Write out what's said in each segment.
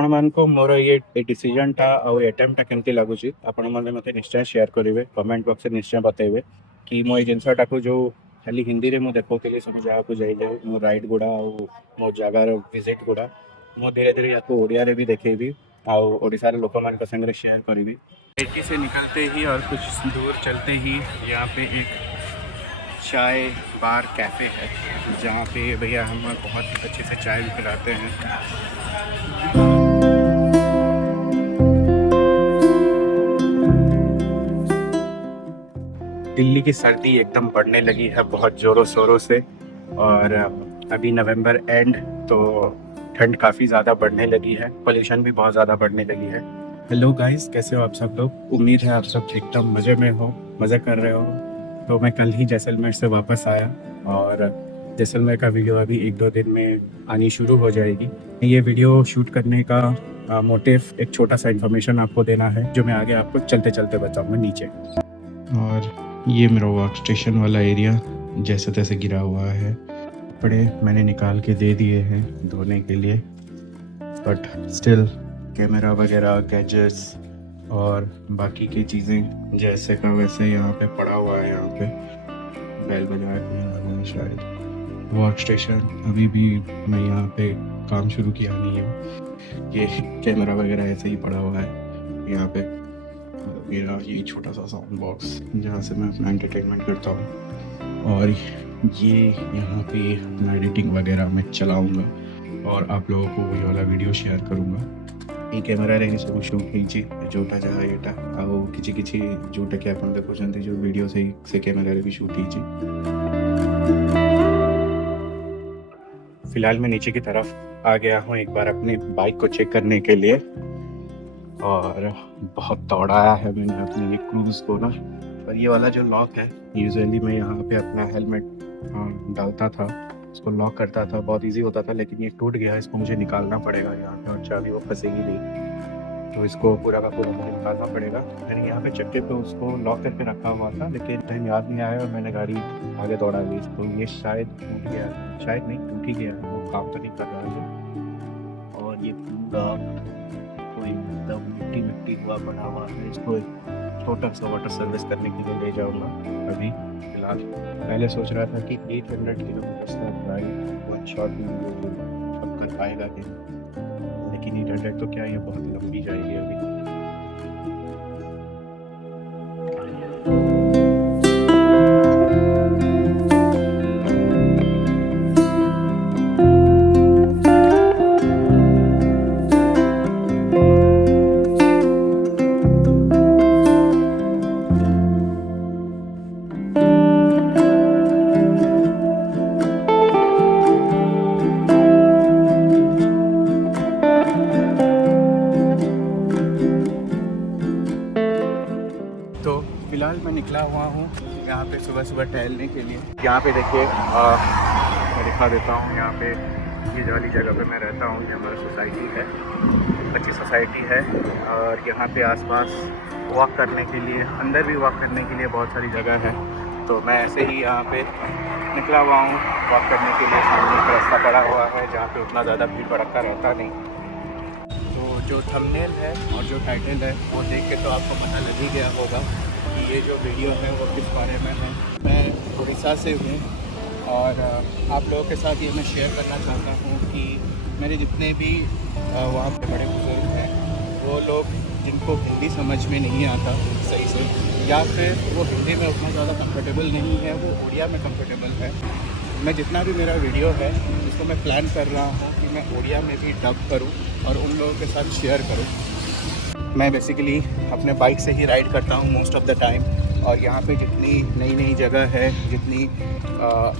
ଆପଣମାନଙ୍କୁ ମୋର ये डिसीजनटा ଆଉ ଆଟେମ୍ପ୍ଟଟା କେମିତି ଲାଗୁଛି ଆପଣମାନେ ମୋତେ ନିଶ୍ଚୟ ସେୟାର କରିବେ, କମେଣ୍ଟ ବକ୍ସରେ ନିଶ୍ଚୟ ବତେଇବେ କି ମୁଁ ଏଇ ଜିନିଷଟାକୁ ଯେଉଁ ଖାଲି ହିନ୍ଦୀରେ ମୁଁ ଦେଖଉଥିଲି ସବୁ ଜାଗାକୁ ଯାଇଯାଇ ମୋ ରାଇଡ୍ ଗୁଡ଼ା ଆଉ ମୋ ଜାଗାର ଭିଜିଟ୍ ଗୁଡ଼ା ମୁଁ ଧୀରେ ଧୀରେ ୟାକୁ ଓଡ଼ିଆରେ ବି ଦେଖେଇବି ଆଉ ଓଡ଼ିଶାର ଲୋକମାନଙ୍କ ସାଙ୍ଗରେ ସେୟାର କରିବି। एटी से निकलते ही और कुछ दूर चलते ही यहाँ पे एक चाय बार कैफ़े है जहाँ पे भैया हम बहुत अच्छे से चाय भी पिलाते हैं। दिल्ली की सर्दी एकदम बढ़ने लगी है बहुत ज़ोरों शोरों से और अभी नवंबर एंड तो ठंड काफ़ी ज़्यादा बढ़ने लगी है, पोल्यूशन भी बहुत ज़्यादा बढ़ने लगी है। हेलो गाइस, कैसे हो आप सब लोग? उम्मीद है आप सब एकदम मज़े में हो, मज़े कर रहे हो। तो मैं कल ही जैसलमेर से वापस आया और जैसलमेर का वीडियो अभी 1-2 दिन में आनी शुरू हो जाएगी। ये वीडियो शूट करने का मोटिव एक छोटा सा इन्फॉर्मेशन आपको देना है जो मैं आगे आपको चलते चलते बताऊँगा नीचे। और ये मेरा वर्क स्टेशन वाला एरिया जैसे तैसे गिरा हुआ है, कपड़े मैंने निकाल के दे दिए हैं धोने के लिए, बट स्टिल कैमरा वगैरह गैजेट्स और बाकी की चीज़ें जैसे का वैसे यहाँ पे पड़ा हुआ है। यहाँ पे बैल बजा के शायद वर्क स्टेशन अभी भी मैं यहाँ पे काम शुरू किया नहीं है। ये कैमरा वगैरह ऐसे ही पड़ा हुआ है। यहाँ पे मेरा ये छोटा सा साउंड बॉक्स जहाँ से मैं अपना एंटरटेनमेंट करता हूँ और ये यहाँ पे अपना एडिटिंग वगैरह मैं चलाऊँगा और आप लोगों को वही वाला वीडियो शेयर करूँगा। ये कैमेरा रे सब शूट ହେଇଛି जोटा जहाँ एटा ଆଉ କିଛି କିଛି जोटा कि आप देखुଛନ୍ତି जो वीडियो से कैमरा रे भी शूट ହେଇଛି। फिलहाल मैं नीचे की तरफ आ गया हूँ एक बार अपनी बाइक को चेक करने के लिए और बहुत दौड़ाया है मैंने अपने ये क्रूज़ को ना। और ये वाला जो लॉक है यूजुअली मैं यहाँ पे अपना हेलमेट डालता था, इसको लॉक करता था, बहुत इजी होता था, लेकिन ये टूट गया, इसको मुझे निकालना पड़ेगा यहाँ पे और चाबी वो फंसेगी नहीं, तो इसको पूरा का पूरा मुझे निकालना पड़ेगा। मैंने यहाँ पे चक्के पे उसको लॉक करके रखा हुआ था लेकिन टाइम याद नहीं आया और मैंने गाड़ी आगे दौड़ा ली, तो ये शायद टूट गया, शायद नहीं टूट ही गया, वो काम तो नहीं कर रहा है। और ये पूरा कोई एकदम मिट्टी मिट्टी हुआ बना हुआ है, इसको छोटा सा वाटर सर्विस करने के लिए ले जाऊंगा अभी फिलहाल। पहले सोच रहा था कि 800 किलोमीटर का ड्राइव वन शॉट में अब कर पाएगा कि, लेकिन 800 तो क्या, ये बहुत लंबी जाएगी अभी। फिलहाल मैं निकला हुआ हूँ यहाँ पे सुबह सुबह टहलने के लिए। यहाँ पे देखिए मैं दिखा देता हूँ, यहाँ पे ये वाली जगह पे मैं रहता हूँ, ये हमारा सोसाइटी है, अच्छी सोसाइटी है और यहाँ पे आसपास वॉक करने के लिए, अंदर भी वॉक करने के लिए बहुत सारी जगह है। तो मैं ऐसे ही यहाँ पे निकला हुआ हूँ वॉक करने के लिए। सामने एक रास्ता पड़ा हुआ है जहाँ पे उतना ज़्यादा भीड़ भड़का रहता नहीं। तो जो थंबनेल है और जो टाइटल है वो देख के तो आपको पता लग ही गया होगा कि ये जो वीडियो है वो किस बारे में है। मैं उड़ीसा से हूँ और आप लोगों के साथ ये मैं शेयर करना चाहता हूँ कि मेरे जितने भी वहाँ पे बड़े बुजुर्ग हैं वो लोग जिनको हिंदी समझ में नहीं आता सही से, या फिर वो हिंदी में उतना ज़्यादा कंफर्टेबल नहीं है, वो उड़िया में कंफर्टेबल है। मैं जितना भी मेरा वीडियो है उसको मैं प्लान कर रहा हूँ कि मैं उड़िया में भी डब करूँ और उन लोगों के साथ शेयर करूँ। मैं बेसिकली अपने बाइक से ही राइड करता हूँ मोस्ट ऑफ द टाइम और यहाँ पे जितनी नई नई जगह है, जितनी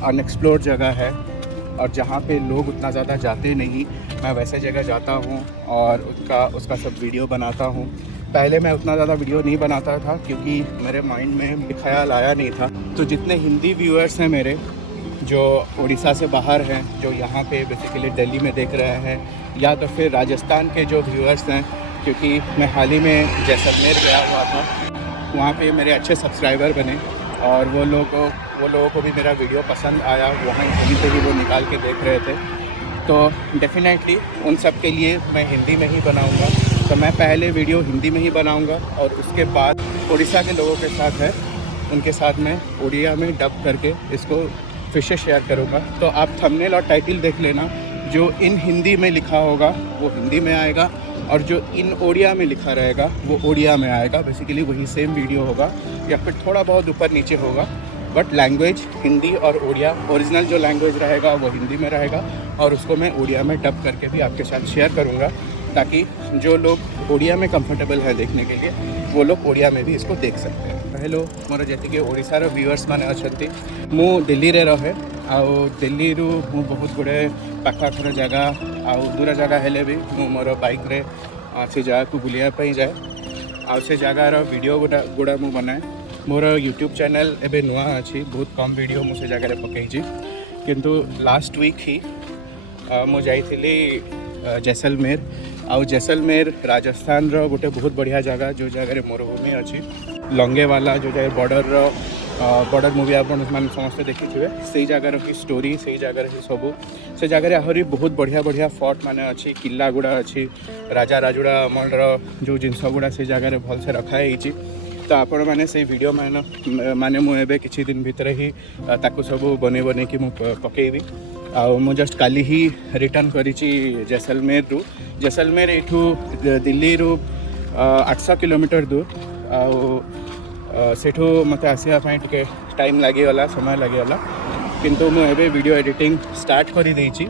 अनएक्सप्लोर्ड जगह है और जहाँ पे लोग उतना ज़्यादा जाते नहीं, मैं वैसे जगह जाता हूँ और उसका सब वीडियो बनाता हूँ। पहले मैं उतना ज़्यादा वीडियो नहीं बनाता था क्योंकि मेरे माइंड में ख्याल आया नहीं था। तो जितने हिंदी व्यूअर्स हैं मेरे जो उड़ीसा से बाहर हैं, जो यहाँ पे बेसिकली दिल्ली में देख रहे हैं, या तो फिर राजस्थान के जो व्यूअर्स हैं, क्योंकि मैं हाल ही में जैसलमेर गया हुआ था, वहाँ पे मेरे अच्छे सब्सक्राइबर बने और वो लोगों को भी मेरा वीडियो पसंद आया, वहीं पे भी वो निकाल के देख रहे थे। तो डेफिनेटली उन सब के लिए मैं हिंदी में ही बनाऊंगा। तो मैं पहले वीडियो हिंदी में ही बनाऊंगा और उसके बाद उड़ीसा के लोगों के साथ है, उनके साथ मैं उड़िया में डब करके इसको फिर से शेयर करूँगा। तो आप थंबनेल और टाइटल देख लेना, जो इन हिंदी में लिखा होगा वो हिंदी में आएगा और जो इन ओडिया में लिखा रहेगा वो ओडिया में आएगा। बेसिकली वही सेम वीडियो होगा या फिर थोड़ा बहुत ऊपर नीचे होगा, बट लैंग्वेज हिंदी और ओडिया, ओरिजिनल जो लैंग्वेज रहेगा वो हिंदी में रहेगा और उसको मैं ओडिया में डब करके भी आपके साथ शेयर करूँगा, ताकि जो लोग ओडिया में कंफर्टेबल है देखने के लिए वो लोग ओडिया में भी इसको देख सकते हैं। हेलो मोर जी ओडिशार व्यूअर्स मैंने अच्छा, मु दिल्ली रे रहे आउ दिल्ली रु मु बहुत गुड़े पाखर जगह आउ दूर जगह हेले भी मु मोर बाइक रे से जगह को बुलायापी जाए आउ से जगार वीडियो गुड़ा मु बनाए। मोर यूट्यूब चैनल एबे नुआ अच्छी, बहुत कम वीडियो मुझे जगह पकई, किंतु लास्ट वीक ही मु जाइली जैसलमेर आउ जैसलमेर राजस्थान रो गोटे बहुत बढ़िया जगह जो जगह मरुभूमि अच्छी, लंगेवाला जो जगह बॉर्डर मूवी आप समस्ते देखी थे, से जगार की स्टोरी से जगार ही सबू से जगह आहरी बहुत बढ़िया बढ़िया फोर्ट माने अच्छी, किला गुड़ा अच्छी, राजा राजुड़ा अमल जो जिनस गुड़ा से जगह भल से रखाई। तो आपण मैंने से वीडियो माने मुझे किसी दिन भितर ही ताकू सब बने बने कि पकेबी। मु जस्ट काली ही रिटर्न करी जैसलमेर रु, जैसलमेर एठू दिल्ली रु 800 किलोमीटर दूर सेठू मत आसवा टे टाइम लगिगला, समय लगिगला, किंतु मुझे वीडियो एडिटिंग स्टार्ट कर देइछि।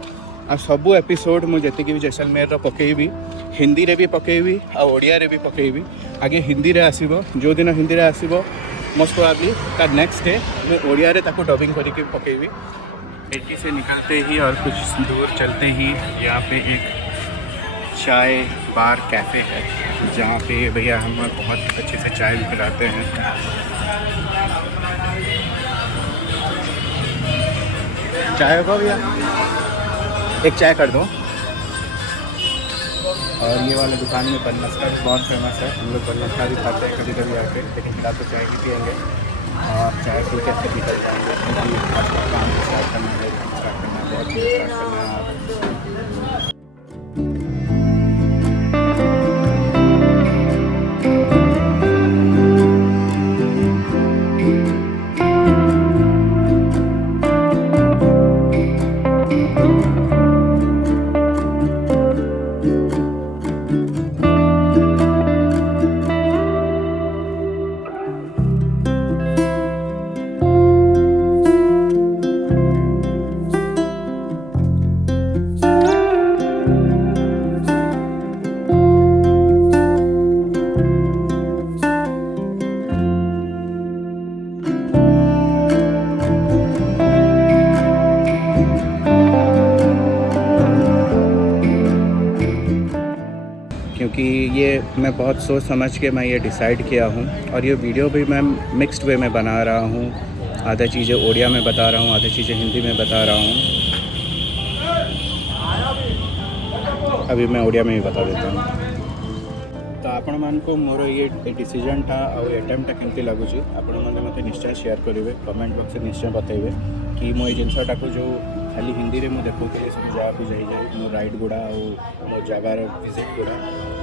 आ सबू एपिसोड मुझे भी जैसलमेर पकेबी, हिंदी रे भी पकेबी आ ओडिया रे भी पकेबी। आगे हिंदी रे आसीबो, जो दिन हिंदी रे आसीबो मोस्ट प्रोबेबली तार नेक्स्ट डे मैं ओडिया रे ताको डबिंग करके पकेबी। एटी से निकलते ही और कुछ दूर चलते ही यहाँ पे एक चाय बार कैफ़े है, जहाँ पे भैया हम बहुत अच्छे से चाय पिलाते हैं। चाय को भैया एक चाय कर दो। और ये वाले दुकान में बन्नस का भी बहुत फेमस है, हम लोग बन्नस का भी खाते हैं कभी कभी आके, लेकिन फिलहाल तो चाय ही पियेंगे और चाय पी के फिर निकल जाएंगे, क्योंकि आपका काम स्टार्ट करना है, स्टार्ट करना है, बहुत स्टार्ट करना है। क्योंकि ये मैं बहुत सोच समझ के मैं ये डिसाइड किया हूँ और ये वीडियो भी मैं मिक्स्ड वे में बना रहा हूँ, आधा चीज़ें ओडिया में बता रहा हूँ, आधी चीज़ें हिंदी में बता रहा हूँ। अभी मैं ओडिया में ही बता देता हूँ। तो आपण मान को मोर ये डिसीजन टा और अटेम्प्टा केमती लगुच आपण मैंने मत निश्चय शेयर करेंगे, कमेंट बॉक्स में निश्चय बताइए कि मो जिनटा को जो खाली हिंदी में देखुली सब जगह को जाए मो राइड गुड़ा और मो जगार विजिट गुड़ा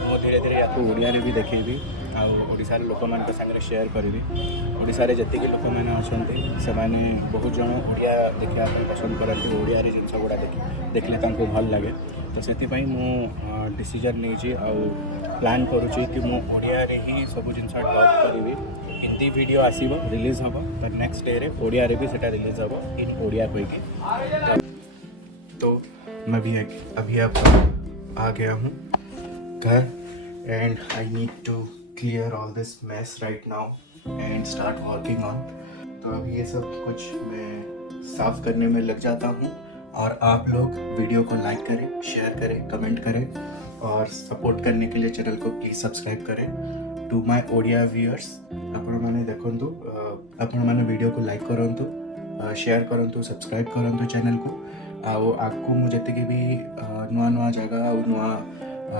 मो धीरे धीरे या ओडिया भी देखेबी आशार लोक मान सागर शेयर करी। ओडार जी लोक मैंने अच्छा से बहुत जन ओडिया देखा पसंद करती, ओडिया जिनस गुड़ा देखले भल लगे। तो से डिसीजन नहीं प्लान करुँची कि मु ओडिया रे ही सब जिन डब करी। हिंदी वीडियो आसीबो रिलीज हम तो नेक्स्ट डे रे ओडिया रे भी सेटा रिलीज हम इन ओडिया कहीकि। तो मैं भी अभी अब आ गया हूँ घर and I need to clear all this mess right now and start working on. तो अभी ये सब कुछ मैं साफ करने में लग जाता हूँ और आप लोग वीडियो को लाइक करें, शेयर करें, कमेंट करें और सपोर्ट करने के लिए चैनल को प्लीज सब्सक्राइब करें। टू माय ओडिया व्यूअर्स आपण मैंने देखंतु, आपण मैंने वीडियो को लाइक करंतु, शेयर करंतु, सब्सक्राइब करंतु चैनल को। आगु मुझे भी नुआ नुआ जगह और नुआ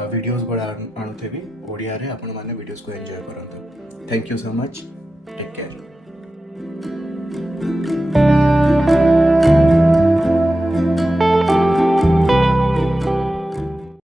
वीडियोस बड़ा आणुथेबी ओडिया रे, आपण मैंने वीडियोस को एंजॉय करंतु। Thank you so much.